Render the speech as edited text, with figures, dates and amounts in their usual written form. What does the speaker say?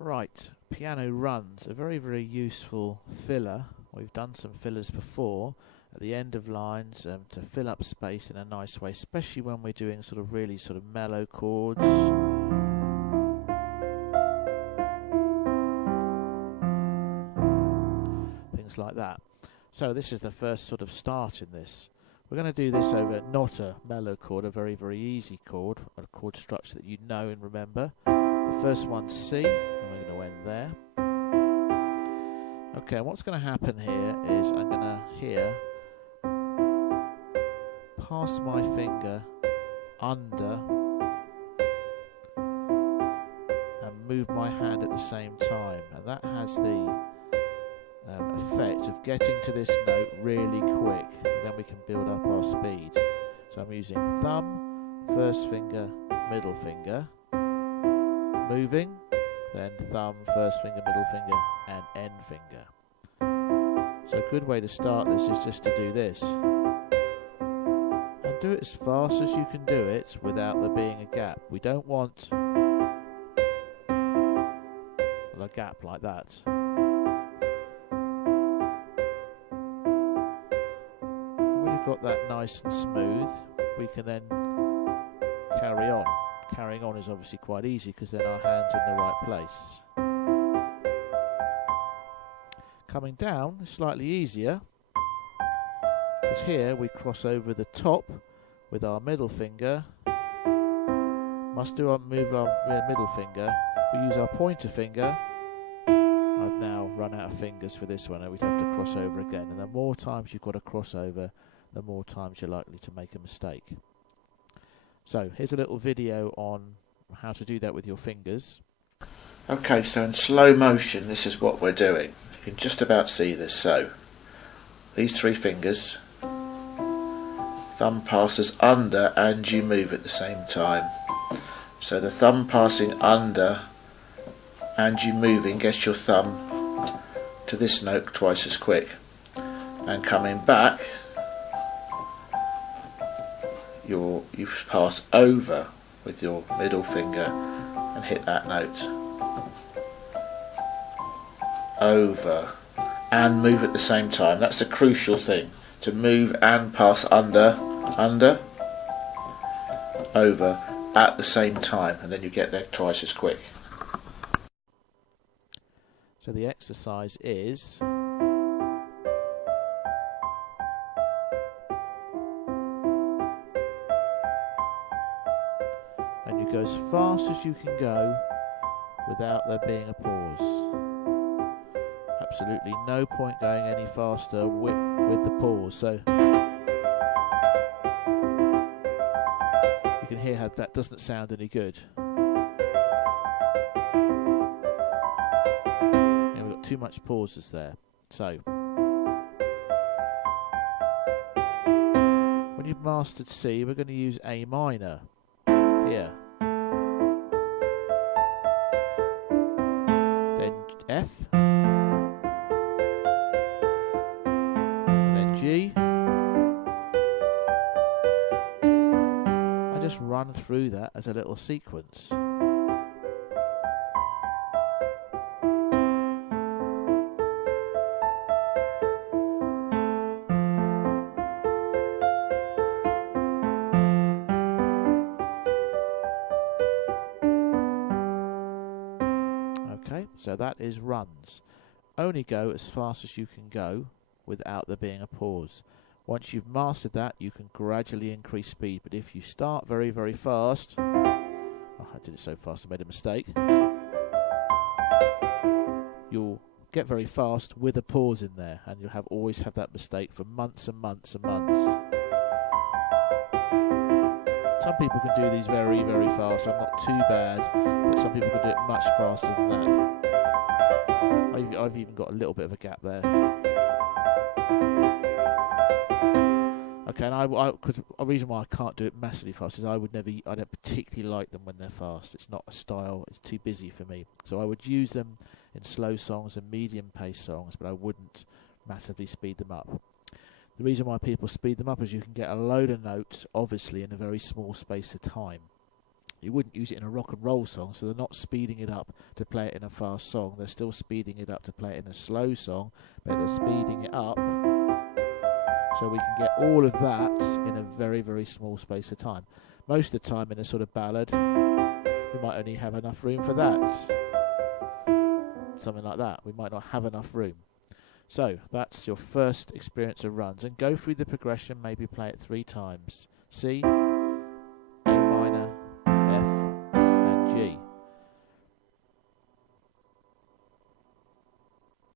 Right, piano runs, a very, very useful filler. We've done some fillers before at the end of lines to fill up space in a nice way, especially when we're doing sort of really sort of mellow chords. Things like that. So this is the first sort of start in this. We're going to do this over not a mellow chord, a very, very easy chord, a chord structure that you know and remember. The first one's C, and we're going to end there. Okay, what's going to happen here is I'm going to here pass my finger under and move my hand at the same time, and that has the effect of getting to this note really quick, and then we can build up our speed. So I'm using thumb, first finger, middle finger, moving, then thumb, first finger, middle finger, and end finger. So a good way to start this is just to do this. And do it as fast as you can do it without there being a gap. We don't want a gap like that. When you've got that nice and smooth, we can then carry on. Carrying on is obviously quite easy because then our hand's in the right place. Coming down is slightly easier because here we cross over the top with our middle finger. Must do our move our middle finger. If we use our pointer finger, I've now run out of fingers for this one, and we'd have to cross over again. And the more times you've got to cross over, the more times you're likely to make a mistake. So here's a little video on how to do that with your fingers. Okay, so in slow motion this is what we're doing. You can just about see this. So these three fingers, thumb passes under and you move at the same time. So the thumb passing under and you moving gets your thumb to this note twice as quick. And coming back, you pass over with your middle finger and hit that note. Over and move at the same time. That's the crucial thing, to move and pass under, over at the same time, and then you get there twice as quick. So the exercise is and you go as fast as you can go without there being a pause. Absolutely no point going any faster with the pause. So you can hear how that doesn't sound any good. And we've got too much pauses there. So when you've mastered C, we're going to use A minor here. Then F. G, and just run through that as a little sequence. Okay, so that is runs. Only go as fast as you can go without there being a pause. Once you've mastered that, you can gradually increase speed, but if you start very, very fast, oh, I did it so fast I made a mistake, you'll get very fast with a pause in there, and you'll always have that mistake for months and months and months. Some people can do these very, very fast. I'm not too bad, but some people can do it much faster than that. I've even got a little bit of a gap there. Okay, and because a reason why I can't do it massively fast is I don't particularly like them when they're fast. It's not a style, it's too busy for me. So I would use them in slow songs and medium pace songs, but I wouldn't massively speed them up. The reason why people speed them up is you can get a load of notes, obviously, in a very small space of time. You wouldn't use it in a rock and roll song, so they're not speeding it up to play it in a fast song. They're still speeding it up to play it in a slow song, but they're speeding it up so we can get all of that in a very, very small space of time. Most of the time in a sort of ballad, we might only have enough room for that. Something like that. We might not have enough room. So that's your first experience of runs. And go through the progression, maybe play it 3 times. C,